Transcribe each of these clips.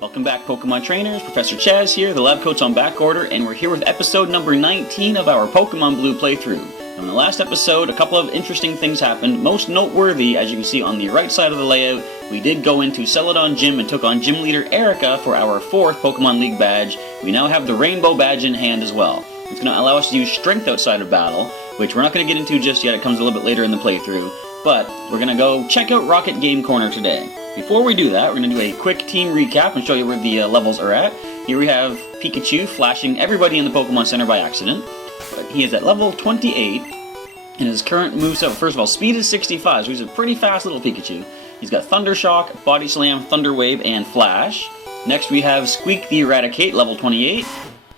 Welcome back, Pokemon trainers. Professor Chaz here, the lab coach on back order, and we're here with episode number 19 of our Pokemon Blue playthrough. Now, in the last episode, a couple of interesting things happened. Most noteworthy, as you can see on the right side of the layout, we did go into Celadon Gym and took on Gym Leader Erica for our 4th Pokemon League badge. We now have the Rainbow badge in hand as well. It's going to allow us to use Strength outside of battle, which we're not going to get into just yet. It comes a little bit later in the playthrough. But we're going to go check out Rocket Game Corner today. Before we do that, we're going to do a quick team recap and show you where the levels are at. Here we have Pikachu flashing everybody in the Pokemon Center by accident. But he is at level 28, and his current moveset, first of all, speed is 65, so he's a pretty fast little Pikachu. He's got Thunder Shock, Body Slam, Thunder Wave, and Flash. Next we have Squeak the Eradicate, level 28.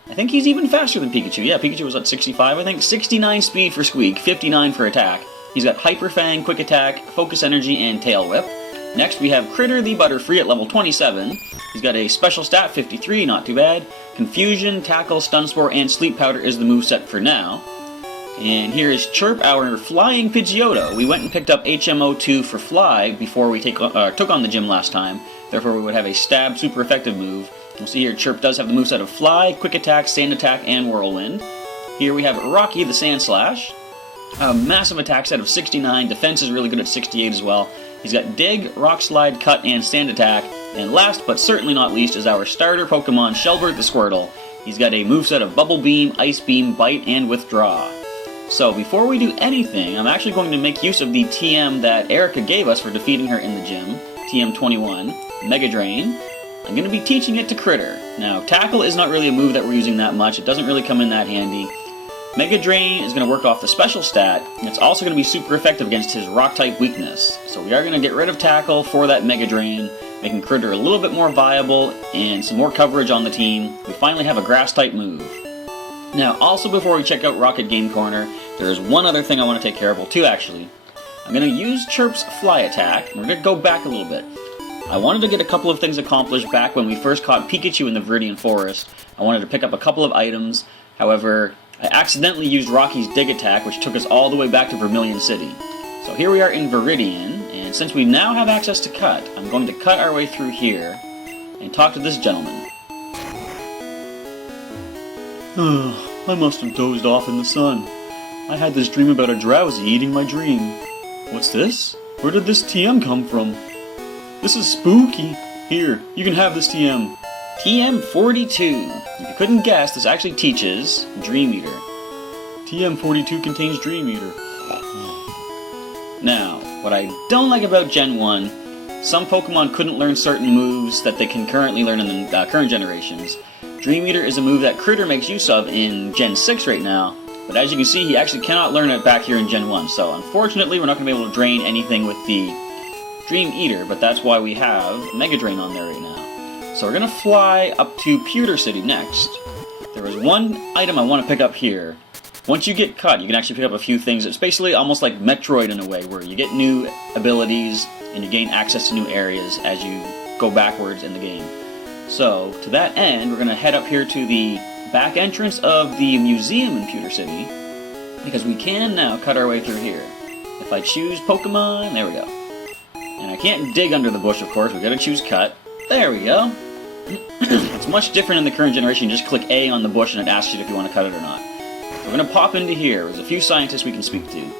I think he's even faster than Pikachu. Yeah, Pikachu was at 65, I think. 69 speed for Squeak, 59 for attack. He's got Hyper Fang, Quick Attack, Focus Energy, and Tail Whip. Next, we have Critter the Butterfree at level 27. He's got a special stat, 53, not too bad. Confusion, Tackle, Stun Spore, and Sleep Powder is the moveset for now. And here is Chirp, our flying Pidgeotto. We went and picked up HMO2 for Fly before we took on the gym last time. Therefore, we would have a Stab super effective move. We'll see here Chirp does have the moveset of Fly, Quick Attack, Sand Attack, and Whirlwind. Here we have Rocky the Sand Slash. A massive attack set of 69. Defense is really good at 68 as well. He's got Dig, Rock Slide, Cut, and Sand Attack. And last but certainly not least is our starter Pokemon, Shelbert the Squirtle. He's got a moveset of Bubble Beam, Ice Beam, Bite, and Withdraw. So before we do anything, I'm actually going to make use of the TM that Erica gave us for defeating her in the gym, TM21, Mega Drain. I'm going to be teaching it to Critter. Now, Tackle is not really a move that we're using that much. It doesn't really come in that handy. Mega Drain is going to work off the special stat, and it's also going to be super effective against his Rock-type weakness. So we are going to get rid of Tackle for that Mega Drain, making Critter a little bit more viable and some more coverage on the team. We finally have a Grass-type move. Now, also before we check out Rocket Game Corner, there is one other thing I want to take care of. Well, two actually. I'm going to use Chirp's Fly Attack, and we're going to go back a little bit. I wanted to get a couple of things accomplished back when we first caught Pikachu in the Viridian Forest. I wanted to pick up a couple of items, however, I accidentally used Rocky's Dig Attack, which took us all the way back to Vermilion City. So here we are in Viridian, and since we now have access to Cut, I'm going to cut our way through here and talk to this gentleman. I must have dozed off in the sun. I had this dream about a Drowsy eating my dream. What's this? Where did this TM come from? This is spooky. Here, you can have this TM. TM42. If you couldn't guess, this actually teaches Dream Eater. TM42 contains Dream Eater. Now, what I don't like about Gen 1, some Pokemon couldn't learn certain moves that they can currently learn in the current generations. Dream Eater is a move that Critter makes use of in Gen 6 right now, but as you can see, he actually cannot learn it back here in Gen 1. So unfortunately, we're not going to be able to drain anything with the Dream Eater, but that's why we have Mega Drain on there right now. So we're going to fly up to Pewter City next. There is one item I want to pick up here. Once you get Cut, you can actually pick up a few things. It's basically almost like Metroid in a way, where you get new abilities and you gain access to new areas as you go backwards in the game. So, to that end, we're going to head up here to the back entrance of the museum in Pewter City, because we can now cut our way through here. If I choose Pokemon, there we go. And I can't dig under the bush, of course, we've got to choose Cut. There we go. It's much different in the current generation. You just click A on the bush and it asks you if you want to cut it or not. We're going to pop into here. There's a few scientists we can speak to.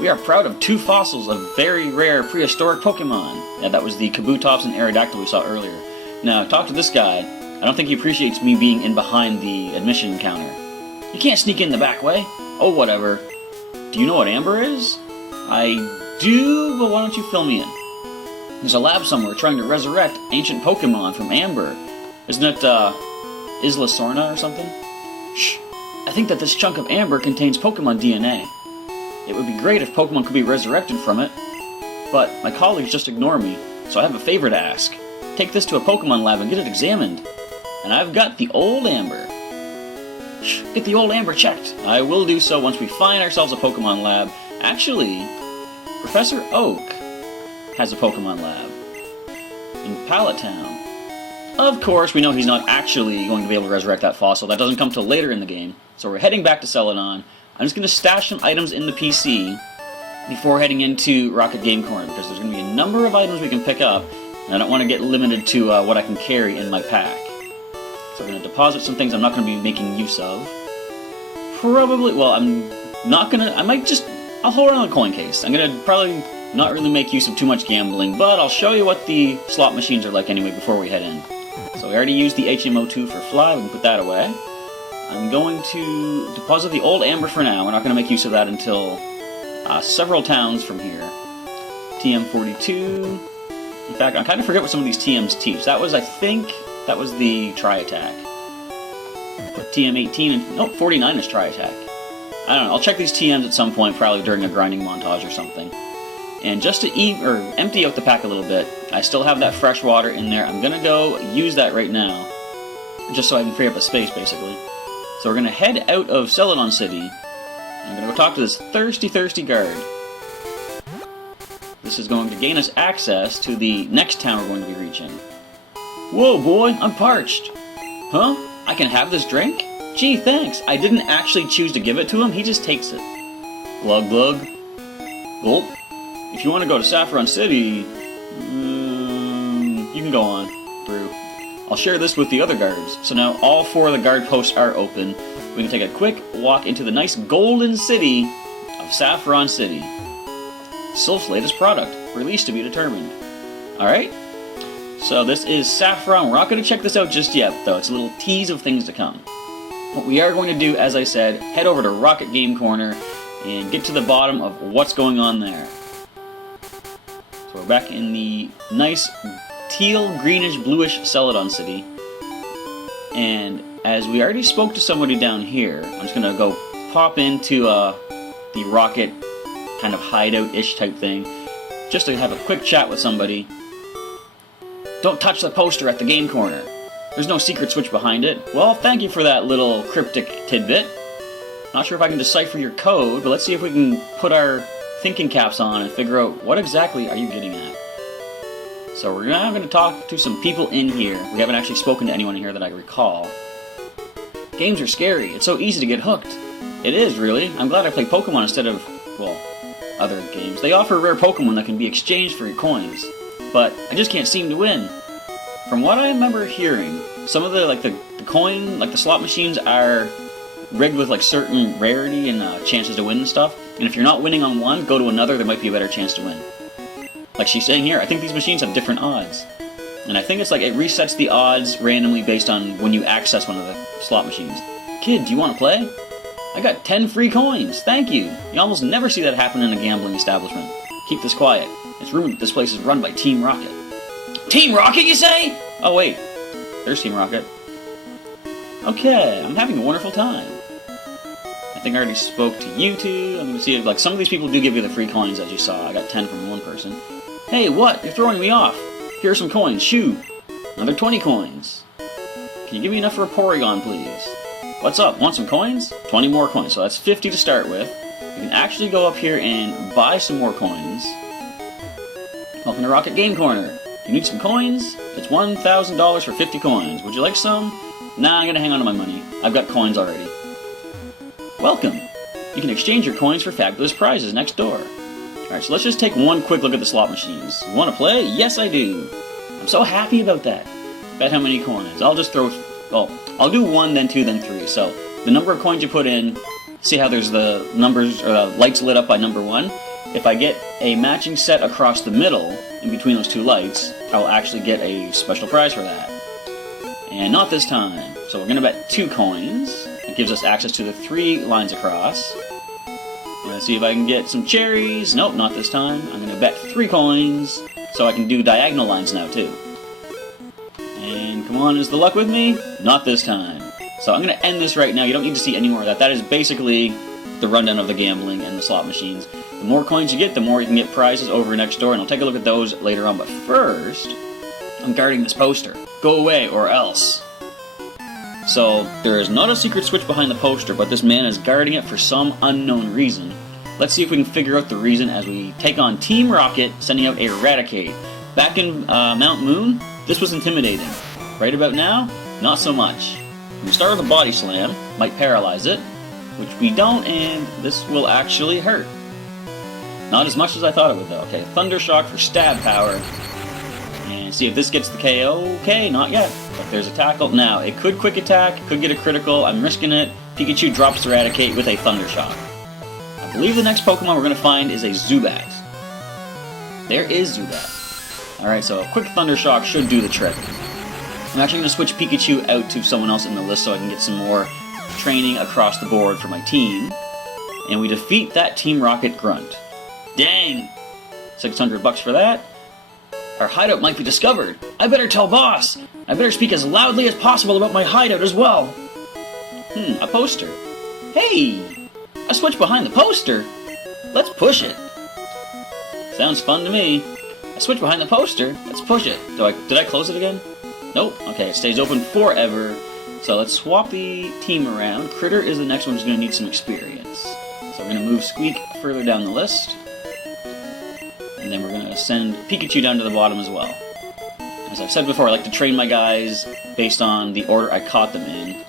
We are proud of 2 fossils of very rare prehistoric Pokemon. Yeah, that was the Kabutops and Aerodactyl we saw earlier. Now, talk to this guy. I don't think he appreciates me being in behind the admission counter. You can't sneak in the back way. Oh, whatever. Do you know what Amber is? I do, but why don't you fill me in? There's a lab somewhere trying to resurrect ancient Pokemon from Amber. Isn't it, Isla Sorna or something? Shh! I think that this chunk of Amber contains Pokemon DNA. It would be great if Pokemon could be resurrected from it, but my colleagues just ignore me, so I have a favor to ask. Take this to a Pokemon lab and get it examined. And I've got the old Amber. Shh! Get the old Amber checked! I will do so once we find ourselves a Pokemon lab. Actually, Professor Oak has a Pokemon lab in Pallet Town. Of course, we know he's not actually going to be able to resurrect that fossil. That doesn't come till later in the game. So we're heading back to Celadon. I'm just going to stash some items in the PC before heading into Rocket Game Corner, because there's going to be a number of items we can pick up, And I don't want to get limited to what I can carry in my pack. So I'm going to deposit some things I'm not going to be making use of. Probably, well, I'm not going to, I'll hold on to the coin case. I'm going to probably not really make use of too much gambling, but I'll show you what the slot machines are like anyway before we head in. So we already used the HMO2 for fly, we can put that away. I'm going to deposit the old amber for now. We're not going to make use of that until several towns from here. TM42. In fact, I kind of forget what some of these TMs teach. That was, I think, that was the tri-attack. Put TM18 and, nope, 49 is tri-attack. I don't know, I'll check these TMs at some point, probably during a grinding montage or something. And just to empty out the pack a little bit, I still have that fresh water in there. I'm going to go use that right now, just so I can free up a space, basically. So we're going to head out of Celadon City. I'm going to go talk to this thirsty guard. This is going to gain us access to the next town we're going to be reaching. Whoa, boy, I'm parched. Huh? I can have this drink? Gee, thanks. I didn't actually choose to give it to him, he just takes it. Glug glug. Gulp. If you want to go to Saffron City, you can go on through. I'll share this with the other guards. So now all 4 of the guard posts are open. We can take a quick walk into the nice golden city of Saffron City. Sylph's latest product, release to be determined. Alright, so this is Saffron. We're not going to check this out just yet, though. It's a little tease of things to come. What we are going to do, as I said, head over to Rocket Game Corner and get to the bottom of what's going on there. So we're back in the nice teal, greenish, bluish Celadon City. And as we already spoke to somebody down here, I'm just going to go pop into the Rocket kind of hideout-ish type thing, just to have a quick chat with somebody. Don't touch the poster at the game corner. There's no secret switch behind it. Well, thank you for that little cryptic tidbit. Not sure if I can decipher your code, but let's see if we can put our thinking caps on and figure out what exactly are you getting at. So we're now going to talk to some people in here. We haven't actually spoken to anyone in here that I recall. Games are scary. It's so easy to get hooked. It is, really. I'm glad I play Pokemon instead of, well, other games. They offer rare Pokemon that can be exchanged for your coins, but I just can't seem to win. From what I remember hearing, some of the coin, like the slot machines are rigged with like certain rarity and chances to win and stuff. And if you're not winning on one, go to another, there might be a better chance to win. Like she's saying here, I think these machines have different odds. And I think it's like it resets the odds randomly based on when you access one of the slot machines. Kid, do you want to play? I got 10 free coins, thank you. You almost never see that happen in a gambling establishment. Keep this quiet. It's rumored that this place is run by Team Rocket. Team Rocket, you say? Oh wait, there's Team Rocket. Okay, I'm having a wonderful time. I think I already spoke to you two. I'm gonna see if, like, some of these people do give you the free coins, as you saw. I got 10 from one person. Hey, what? You're throwing me off. Here are some coins. Shoo. Another 20 coins. Can you give me enough for a Porygon, please? What's up? Want some coins? 20 more coins. So that's 50 to start with. You can actually go up here and buy some more coins. Welcome to Rocket Game Corner. You need some coins? It's $1,000 for 50 coins. Would you like some? Nah, I'm gonna hang on to my money. I've got coins already. Welcome. You can exchange your coins for fabulous prizes next door. Alright, so let's just take one quick look at the slot machines. Want to play? Yes, I do. I'm so happy about that. Bet how many coins. I'll just throw... well, I'll do 1, then 2, then 3. So, the number of coins you put in, see how there's the numbers, or the lights lit up by number 1? If I get a matching set across the middle, in between those two lights, I'll actually get a special prize for that. And not this time. So we're going to bet 2 coins. It gives us access to the 3 lines across. Let's see if I can get some cherries. Nope, not this time. I'm going to bet 3 coins, so I can do diagonal lines now, too. And come on, is the luck with me? Not this time. So I'm going to end this right now. You don't need to see any more of that. That is basically the rundown of the gambling and the slot machines. The more coins you get, the more you can get prizes over next door, and I'll take a look at those later on. But first, I'm guarding this poster. Go away, or else. So, there is not a secret switch behind the poster, but this man is guarding it for some unknown reason. Let's see if we can figure out the reason as we take on Team Rocket, sending out Eradicate. Back in Mount Moon, this was intimidating. Right about now, not so much. We start with a Body Slam, might paralyze it, which we don't, and this will actually hurt. Not as much as I thought it would, though. Okay, Thunder Shock for stab power. And And see if this gets the KO. Okay, not yet. But there's a tackle. Now, it could quick attack, could get a critical. I'm risking it. Pikachu drops the Raticate with a Thunder Shock. I believe the next Pokemon we're going to find is a Zubat. There is Zubat. Alright, so a quick Thunder Shock should do the trick. I'm actually going to switch Pikachu out to someone else in the list so I can get some more training across the board for my team. And we defeat that Team Rocket Grunt. Dang! $600 for that. Our hideout might be discovered. I better tell boss. I better speak as loudly as possible about my hideout as well. A poster. Hey! A switch behind the poster? Let's push it. Sounds fun to me. A switch behind the poster? Let's push it. Did I close it again? Nope. Okay, it stays open forever. So let's swap the team around. Critter is the next one who's going to need some experience. So we're going to move Squeak further down the list. And then we're going to send Pikachu down to the bottom as well. As I've said before, I like to train my guys based on the order I caught them in.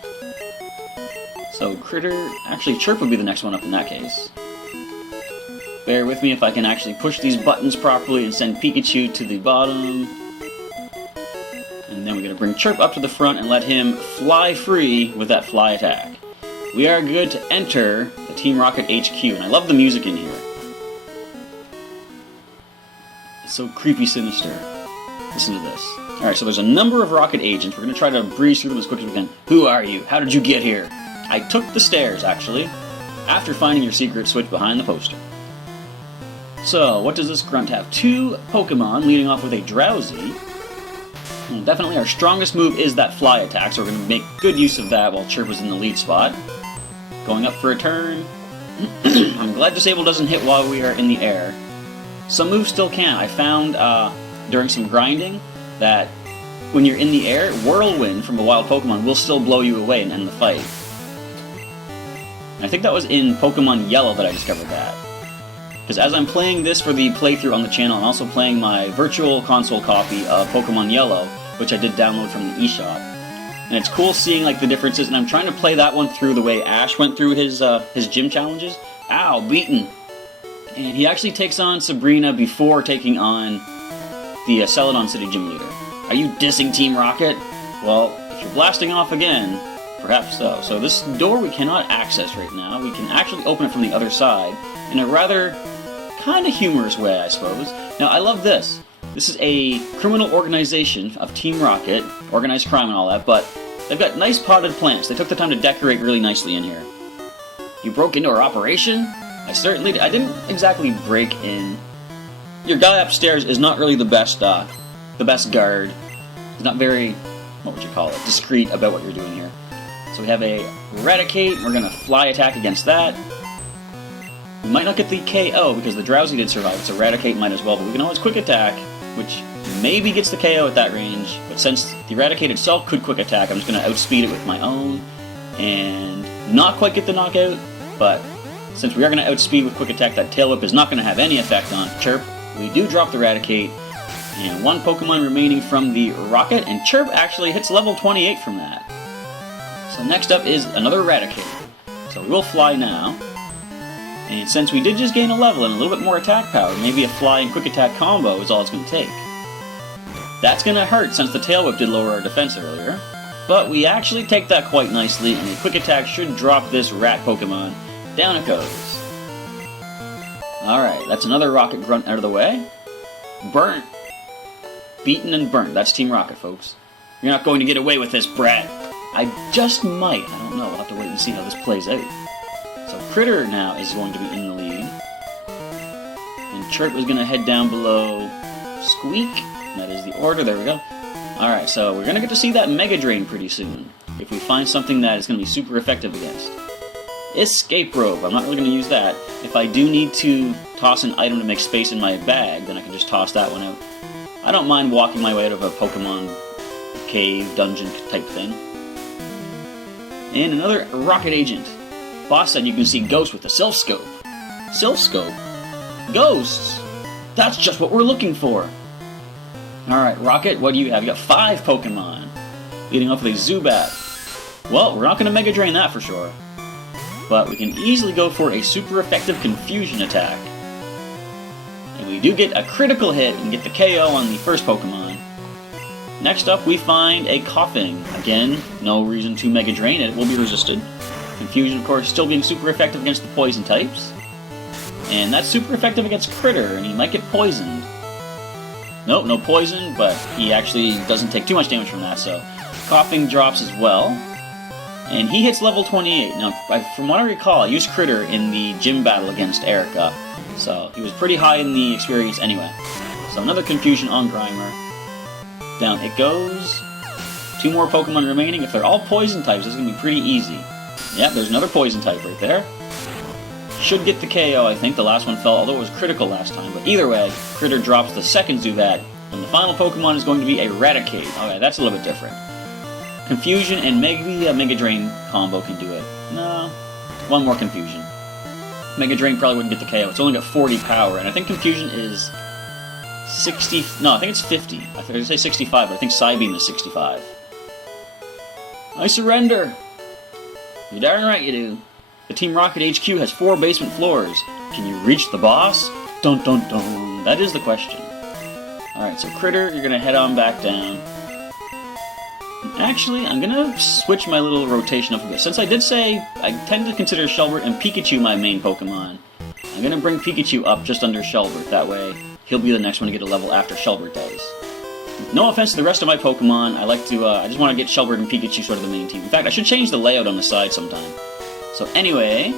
So Critter, actually Chirp would be the next one up in that case. Bear with me if I can actually push these buttons properly and send Pikachu to the bottom. And then we're going to bring Chirp up to the front and let him fly free with that fly attack. We are good to enter the Team Rocket HQ, and I love the music in here. It's so creepy sinister. Listen to this. Alright, so there's a number of Rocket agents. We're going to try to breeze through them as quick as we can. Who are you? How did you get here? I took the stairs, actually, after finding your secret switch behind the poster. So, what does this grunt have? 2 Pokemon, leading off with a Drowsy. And definitely our strongest move is that fly attack, so we're going to make good use of that while Chirp was in the lead spot. Going up for a turn. I'm glad Disable doesn't hit while we are in the air. Some moves still can. I found during some grinding that when you're in the air, Whirlwind from a wild Pokemon will still blow you away and end the fight. And I think that was in Pokemon Yellow that I discovered that. Because as I'm playing this for the playthrough on the channel, I'm also playing my virtual console copy of Pokemon Yellow, which I did download from the eShop. And it's cool seeing like the differences, and I'm trying to play that one through the way Ash went through his gym challenges. Ow, beaten! And he actually takes on Sabrina before taking on the Celadon City Gym Leader. Are you dissing Team Rocket? Well, if you're blasting off again, perhaps so. So this door we cannot access right now. We can actually open it from the other side in a rather kind of humorous way, I suppose. Now, I love this. This is a criminal organization of Team Rocket, organized crime and all that, but they've got nice potted plants. They took the time to decorate really nicely in here. You broke into our operation? I didn't exactly break in. Your guy upstairs is not really the best guard. He's not very, what would you call it, discreet about what you're doing here. So we have a Raticate. We're going to fly attack against that. We might not get the KO because the Drowsy did survive, so Raticate might as well, but we can always quick attack, which maybe gets the KO at that range. But since the Raticate itself could quick attack, I'm just going to outspeed it with my own and not quite get the knockout, but since we are going to outspeed with quick attack, that Tail Whip is not going to have any effect on Chirp. We do drop the Raticate, and 1 Pokemon remaining from the Rocket, and Chirp actually hits level 28 from that. So next up is another Raticate. So we will fly now. And since we did just gain a level and a little bit more attack power, maybe a fly and quick attack combo is all it's going to take. That's going to hurt since the Tail Whip did lower our defense earlier. But we actually take that quite nicely, and the quick attack should drop this rat Pokemon. Down it goes. Alright, that's another Rocket Grunt out of the way. Burnt. Beaten and burnt. That's Team Rocket, folks. You're not going to get away with this, brat. I just might. I don't know. We'll have to wait and see how this plays out. So Critter now is going to be in the lead. And Chirp is going to head down below Squeak. That is the order. There we go. Alright, so we're going to get to see that Mega Drain pretty soon. If we find something that is going to be super effective against. Escape Rope. I'm not really going to use that. If I do need to toss an item to make space in my bag, then I can just toss that one out. I don't mind walking my way out of a Pokemon cave, dungeon type thing. And another Rocket Agent. Boss said you can see ghosts with the Sylph Scope. Sylph Scope? Ghosts! That's just what we're looking for! Alright, Rocket, what do you have? You got 5 Pokemon. Leading off with a Zubat. Well, we're not going to Mega Drain that for sure. But we can easily go for a super effective Confusion attack. And we do get a critical hit and get the KO on the first Pokemon. Next up, we find a Coughing. Again, no reason to Mega Drain it. It will be resisted. Confusion, of course, still being super effective against the poison types. And that's super effective against Critter, and he might get poisoned. Nope, no poison, but he actually doesn't take too much damage from that, so Coughing drops as well. And he hits level 28. Now, from what I recall, I used Critter in the gym battle against Erica, so he was pretty high in the experience anyway. So another Confusion on Grimer. Down it goes. 2 more Pokemon remaining. If they're all poison types, this is going to be pretty easy. Yep, there's another poison type right there. Should get the KO, I think. The last one fell, although it was critical last time. But either way, Critter drops the second Zubat, and the final Pokemon is going to be a Raticate. Okay, that's a little bit different. Confusion and maybe a Mega Drain combo can do it. No, one more Confusion. Mega Drain probably wouldn't get the KO. It's only got 40 power, and I think Confusion is 60... No, I think it's 50. I was going to say 65, but I think Psybeam is 65. I surrender! You're darn right you do. The Team Rocket HQ has 4 basement floors. Can you reach the boss? Dun dun dun. That is the question. Alright, so Critter, you're going to head on back down. Actually, I'm going to switch my little rotation up a bit. Since I did say I tend to consider Shelbert and Pikachu my main Pokemon, I'm going to bring Pikachu up just under Shelbert. That way, he'll be the next one to get a level after Shelbert does. No offense to the rest of my Pokemon, I like to, I just want to get Shelbert and Pikachu sort of the main team. In fact, I should change the layout on the side sometime. So anyway,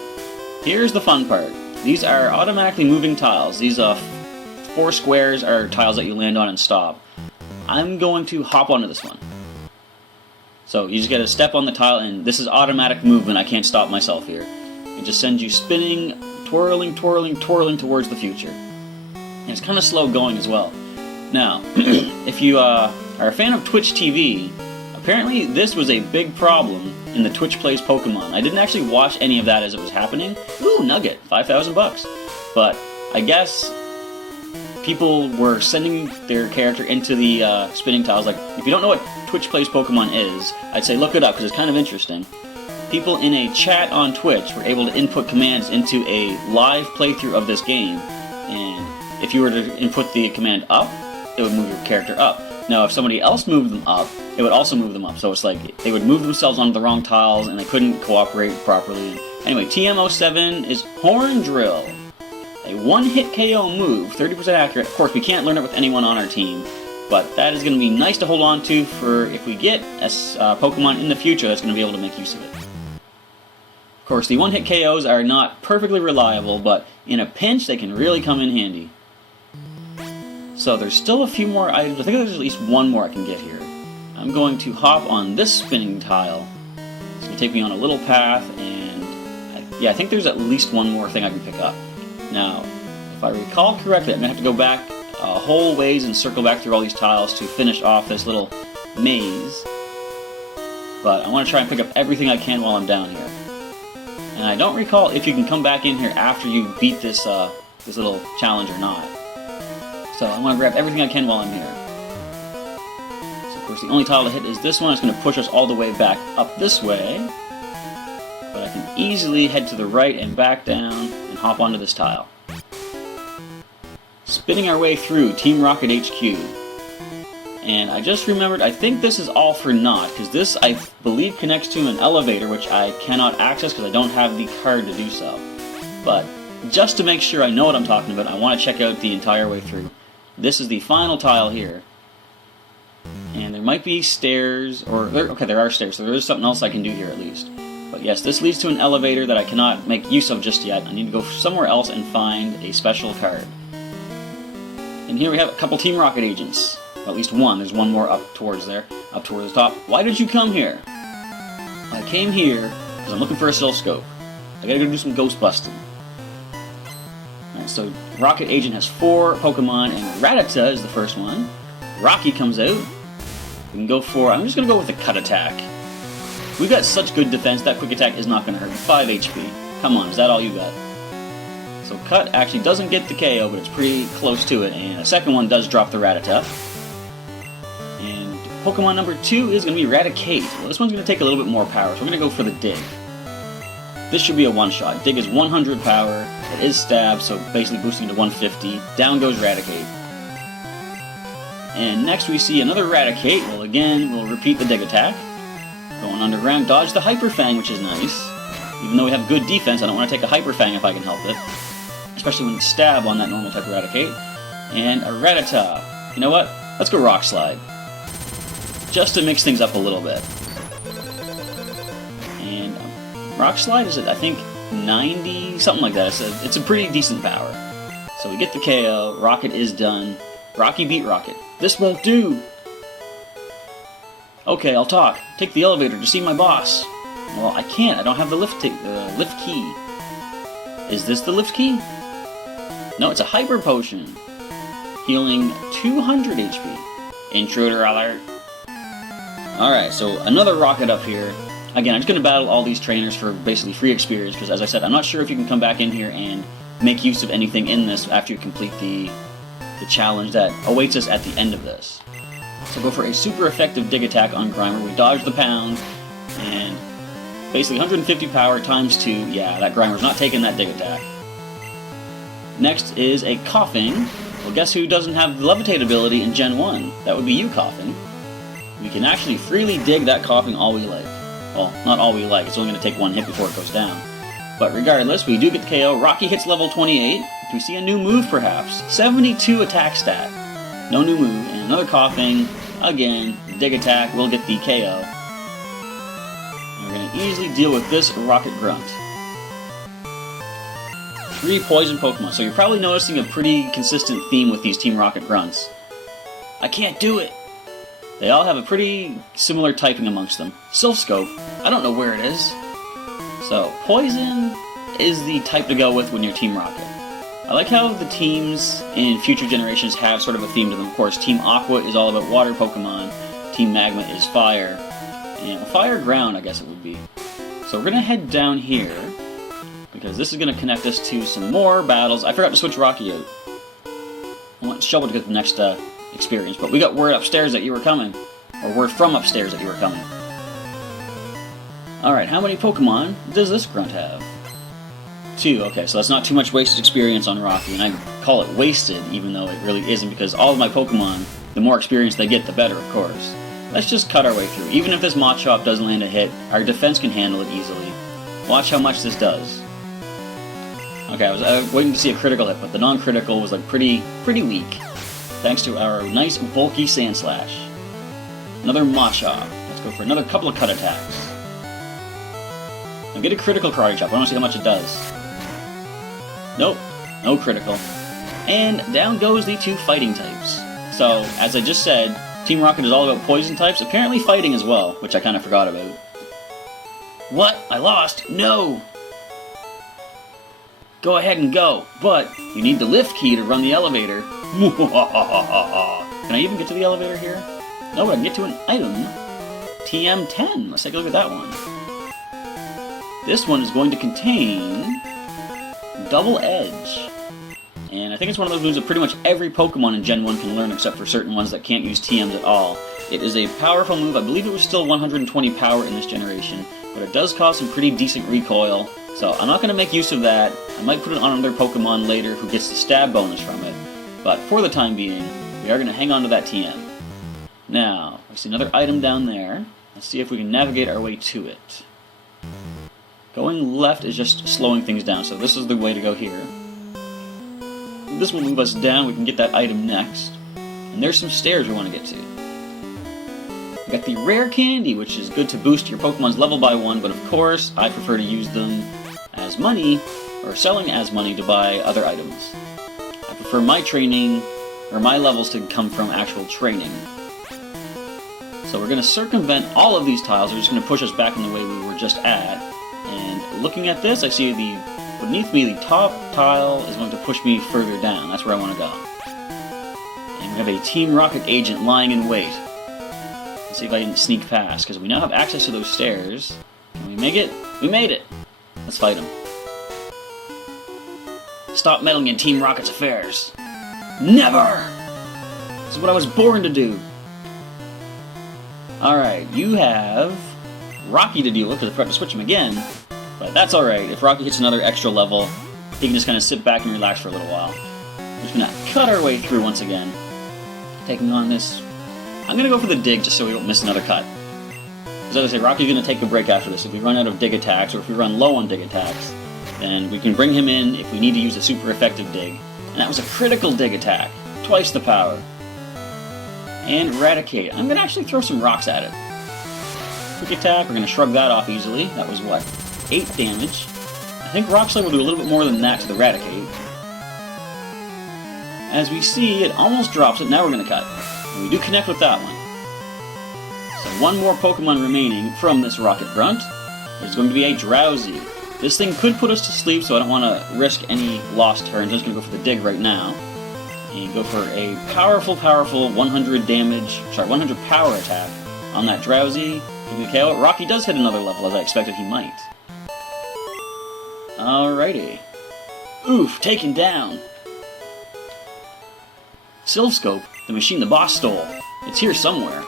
here's the fun part. These are automatically moving tiles. These 4 squares are tiles that you land on and stop. I'm going to hop onto this one. So you just gotta step on the tile, and this is automatic movement. I can't stop myself here. It just sends you spinning, twirling, twirling, twirling towards the future. And it's kind of slow going as well. Now, if you are a fan of Twitch TV, apparently this was a big problem in the Twitch Plays Pokemon. I didn't actually watch any of that as it was happening. Ooh, Nugget, 5,000 bucks. But I guess people were sending their character into the spinning tiles. Like, if you don't know what Twitch Plays Pokemon is, I'd say look it up because it's kind of interesting. People in a chat on Twitch were able to input commands into a live playthrough of this game, and if you were to input the command up, it would move your character up. Now, if somebody else moved them up, it would also move them up. So it's like they would move themselves onto the wrong tiles, and they couldn't cooperate properly. Anyway, TM07 is Horn Drill. A one-hit KO move, 30% accurate. Of course, we can't learn it with anyone on our team, but that is going to be nice to hold on to for if we get a Pokemon in the future that's going to be able to make use of it. Of course, the one-hit KOs are not perfectly reliable, but in a pinch, they can really come in handy. So there's still a few more items. I think there's at least one more I can get here. I'm going to hop on this spinning tile. It's going to take me on a little path, and I think there's at least one more thing I can pick up. Now, if I recall correctly, I'm going to have to go back a whole ways and circle back through all these tiles to finish off this little maze. But I want to try and pick up everything I can while I'm down here. And I don't recall if you can come back in here after you beat this this little challenge or not. So I want to grab everything I can while I'm here. So of course the only tile to hit is this one. It's going to push us all the way back up this way. But I can easily head to the right and back down and hop onto this tile. Spinning our way through Team Rocket HQ. And I just remembered, I think this is all for naught, because this, I believe, connects to an elevator, which I cannot access because I don't have the card to do so. But just to make sure I know what I'm talking about, I want to check out the entire way through. This is the final tile here. And there might be stairs, or, okay, there are stairs, so there is something else I can do here at least. But yes, this leads to an elevator that I cannot make use of just yet. I need to go somewhere else and find a special card. And here we have a couple Team Rocket agents. Well, at least one. There's one more up towards there. Up towards the top. Why did you come here? I came here because I'm looking for a Soul Scope. I gotta go do some ghost busting. Alright, so Rocket Agent has 4 Pokemon, and Rattata is the first one. Rocky comes out. We can go for... I'm just gonna go with the Cut Attack. We've got such good defense, that Quick Attack is not gonna hurt. 5 HP. Come on, is that all you got? So Cut actually doesn't get the KO, but it's pretty close to it, and a second one does drop the Rattata. And Pokemon number 2 is going to be Raticate. Well, this one's going to take a little bit more power, so we're going to go for the Dig. This should be a one-shot. Dig is 100 power, it is stab, so basically boosting to 150. Down goes Raticate. And next we see another Raticate. Well, again, we'll repeat the Dig Attack. Going underground, dodge the Hyper Fang, which is nice. Even though we have good defense, I don't want to take a Hyper Fang if I can help it. Especially when it's stab on that normal type of Raticate. And a Rattata. You know what? Let's go Rock Slide. Just to mix things up a little bit. And Rock Slide is, I think, 90, something like that. It's a pretty decent power. So we get the KO, Rocket is done. Rocky beat Rocket. This won't do! Okay, I'll talk. Take the elevator to see my boss. Well, I can't. I don't have the lift key. Is this the lift key? No, it's a Hyper Potion. Healing 200 HP. Intruder alert. Alright, so another Rocket up here. Again, I'm just going to battle all these trainers for basically free experience, because as I said, I'm not sure if you can come back in here and make use of anything in this after you complete the challenge that awaits us at the end of this. So go for a super effective Dig Attack on Grimer. We dodge the pound, and basically 150 power times 2. Yeah, that Grimer's not taking that Dig Attack. Next is a Coughing. Well, guess who doesn't have the Levitate ability in Gen 1? That would be you, Coughing. We can actually freely dig that Coughing all we like. Well, not all we like. It's only going to take one hit before it goes down. But regardless, we do get the KO. Rocky hits level 28. Do we see a new move, perhaps? 72 attack stat. No new move. And another Coughing. Again, Dig Attack. We'll get the KO. And we're going to easily deal with this Rocket Grunt. 3 poison Pokemon. So you're probably noticing a pretty consistent theme with these Team Rocket Grunts. I can't do it! They all have a pretty similar typing amongst them. Sylph Scope. I don't know where it is. So, Poison is the type to go with when you're Team Rocket. I like how the teams in future generations have sort of a theme to them. Of course, Team Aqua is all about water Pokemon. Team Magma is fire. And Fire Ground, I guess it would be. So we're going to head down here, because this is going to connect us to some more battles. I forgot to switch Rocky out. I want Shovel to get the next experience, but we got word upstairs that you were coming. Or word from upstairs that you were coming. Alright, how many Pokemon does this Grunt have? 2, okay, so that's not too much wasted experience on Rocky, and I call it wasted, even though it really isn't, because all of my Pokemon, the more experience they get, the better, of course. Let's just cut our way through. Even if this Machop doesn't land a hit, our defense can handle it easily. Watch how much this does. Okay, I was waiting to see a critical hit, but the non-critical was like pretty weak, thanks to our nice bulky Sandslash. Another Machop. Let's go for another couple of cut attacks. Now get a critical Karate Chop. I want to see how much it does. Nope, no critical. And down goes the 2 fighting types. So, as I just said, Team Rocket is all about poison types, apparently fighting as well, which I kind of forgot about. What? I lost? No! Go ahead and go, but you need the lift key to run the elevator. Can I even get to the elevator here? No, but I can get to an item. TM10. Let's take a look at that one. This one is going to contain Double Edge. And I think it's one of those moves that pretty much every Pokemon in Gen 1 can learn, except for certain ones that can't use TMs at all. It is a powerful move. I believe it was still 120 power in this generation, but it does cause some pretty decent recoil. So I'm not going to make use of that. I might put it on another Pokemon later who gets the stab bonus from it. But for the time being, we are going to hang on to that TM. Now, I see another item down there. Let's see if we can navigate our way to it. Going left is just slowing things down, so this is the way to go here. This will move us down. We can get that item next. And there's some stairs we want to get to. We got the rare candy, which is good to boost your Pokemon's level by 1, but of course, I prefer to use them as money, or selling as money to buy other items. I prefer my training, or my levels to come from actual training. So we're going to circumvent all of these tiles. We're just going to push us back in the way we were just at. And looking at this, I see beneath me, the top tile is going to push me further down. That's where I want to go. And we have a Team Rocket agent lying in wait. Let's see if I can sneak past, because we now have access to those stairs. Can we make it? We made it! Let's fight him. Stop meddling in Team Rocket's affairs. Never! This is what I was born to do. Alright, you have Rocky to deal with, because I forgot to switch him again. But that's alright. If Rocky hits another extra level, he can just kind of sit back and relax for a little while. We're just going to cut our way through once again. taking on this. I'm going to go for the dig just so we don't miss another cut. Because as I say, Rocky's going to take a break after this. If we run out of dig attacks, or if we run low on dig attacks, then we can bring him in if we need to use a super effective dig. And that was a critical dig attack. Twice the power. And Eradicate. I'm going to actually throw some rocks at it. Quick attack, we're going to shrug that off easily. That was what? 8 damage. I think Rock Slide will do a little bit more than that to the Eradicate. As we see, it almost drops it. Now we're going to cut. And we do connect with that one. So one more Pokemon remaining from this Rocket Grunt. There's going to be a Drowsy. This thing could put us to sleep, so I don't want to risk any lost turns. I'm just going to go for the dig right now. And go for a powerful 100 damage, 100 power attack on that Drowsy. KO. Rocky does hit another level, as I expected he might. Alrighty. Oof, taken down. Silphscope, the machine the boss stole. It's here somewhere.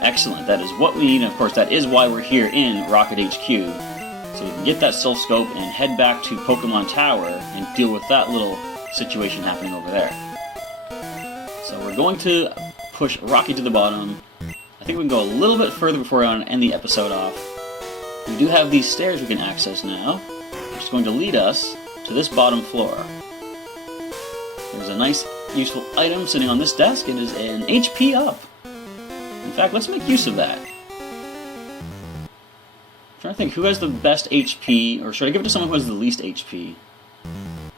Excellent, that is what we need, and of course that is why we're here in Rocket HQ. So we can get that Silphscope and head back to Pokemon Tower and deal with that little situation happening over there. So we're going to push Rocky to the bottom. I think we can go a little bit further before we want to end the episode off. We do have these stairs we can access now, which is going to lead us to this bottom floor. There's a nice, useful item sitting on this desk. It is an HP up. In fact, let's make use of that. I'm trying to think who has the best HP, or should I give it to someone who has the least HP?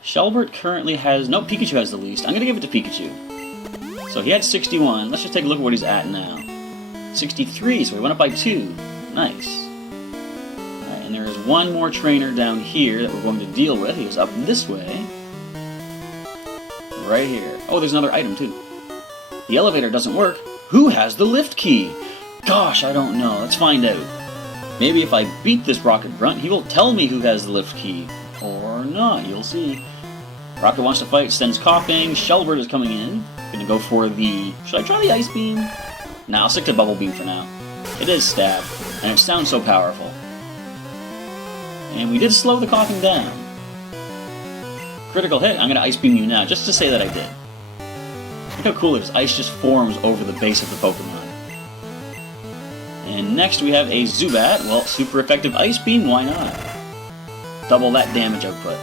Shelbert currently has... No, Pikachu has the least. I'm going to give it to Pikachu. So he had 61. Let's just take a look at what he's at now. 63, so we went up by 2. Nice. Alright, and there is one more trainer down here that we're going to deal with. He is up this way. Right here. Oh, there's another item too. The elevator doesn't work. Who has the lift key? Gosh, I don't know. Let's find out. Maybe if I beat this Rocket Grunt, he will tell me who has the lift key. Or not, you'll see. Rocket wants to fight, sends coughing. Shelbert is coming in. Gonna go for the... Should I try the Ice Beam? Nah, I'll stick to Bubble Beam for now. It is Stab, and it sounds so powerful. And we did slow the coughing down. Critical hit. I'm gonna Ice Beam you now, just to say that I did. Look how cool it is. Ice just forms over the base of the Pokemon. And next we have a Zubat. Well, super effective Ice Beam, why not? Double that damage output.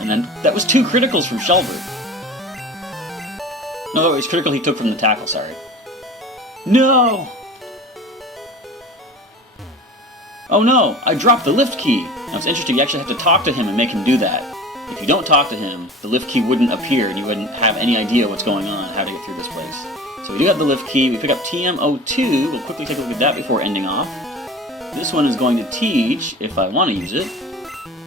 And then, that was 2 criticals from Shelbert. No, it was critical he took from the tackle, sorry. No! Oh no, I dropped the lift key! Now it's interesting, you actually have to talk to him and make him do that. If you don't talk to him, the lift key wouldn't appear and you wouldn't have any idea what's going on, how to get through this place. So we do have the lift key, we pick up TM02, we'll quickly take a look at that before ending off. This one is going to teach, if I want to use it,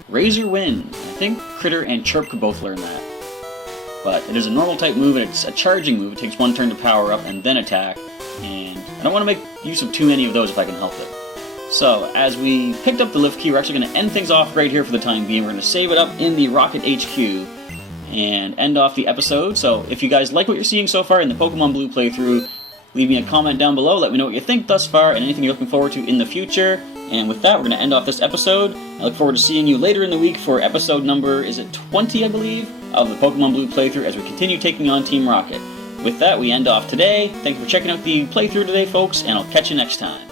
Razor Wind. I think Critter and Chirp could both learn that. But it is a normal type move, and it's a charging move. It takes 1 turn to power up and then attack, and I don't want to make use of too many of those if I can help it. So, as we picked up the lift key, we're actually going to end things off right here for the time being. We're going to save it up in the Rocket HQ and end off the episode. So, if you guys like what you're seeing so far in the Pokemon Blue playthrough, leave me a comment down below, let me know what you think thus far, and anything you're looking forward to in the future. And with that, we're going to end off this episode. I look forward to seeing you later in the week for episode number, is it 20, I believe, of the Pokemon Blue playthrough as we continue taking on Team Rocket. With that, we end off today. Thank you for checking out the playthrough today, folks, and I'll catch you next time.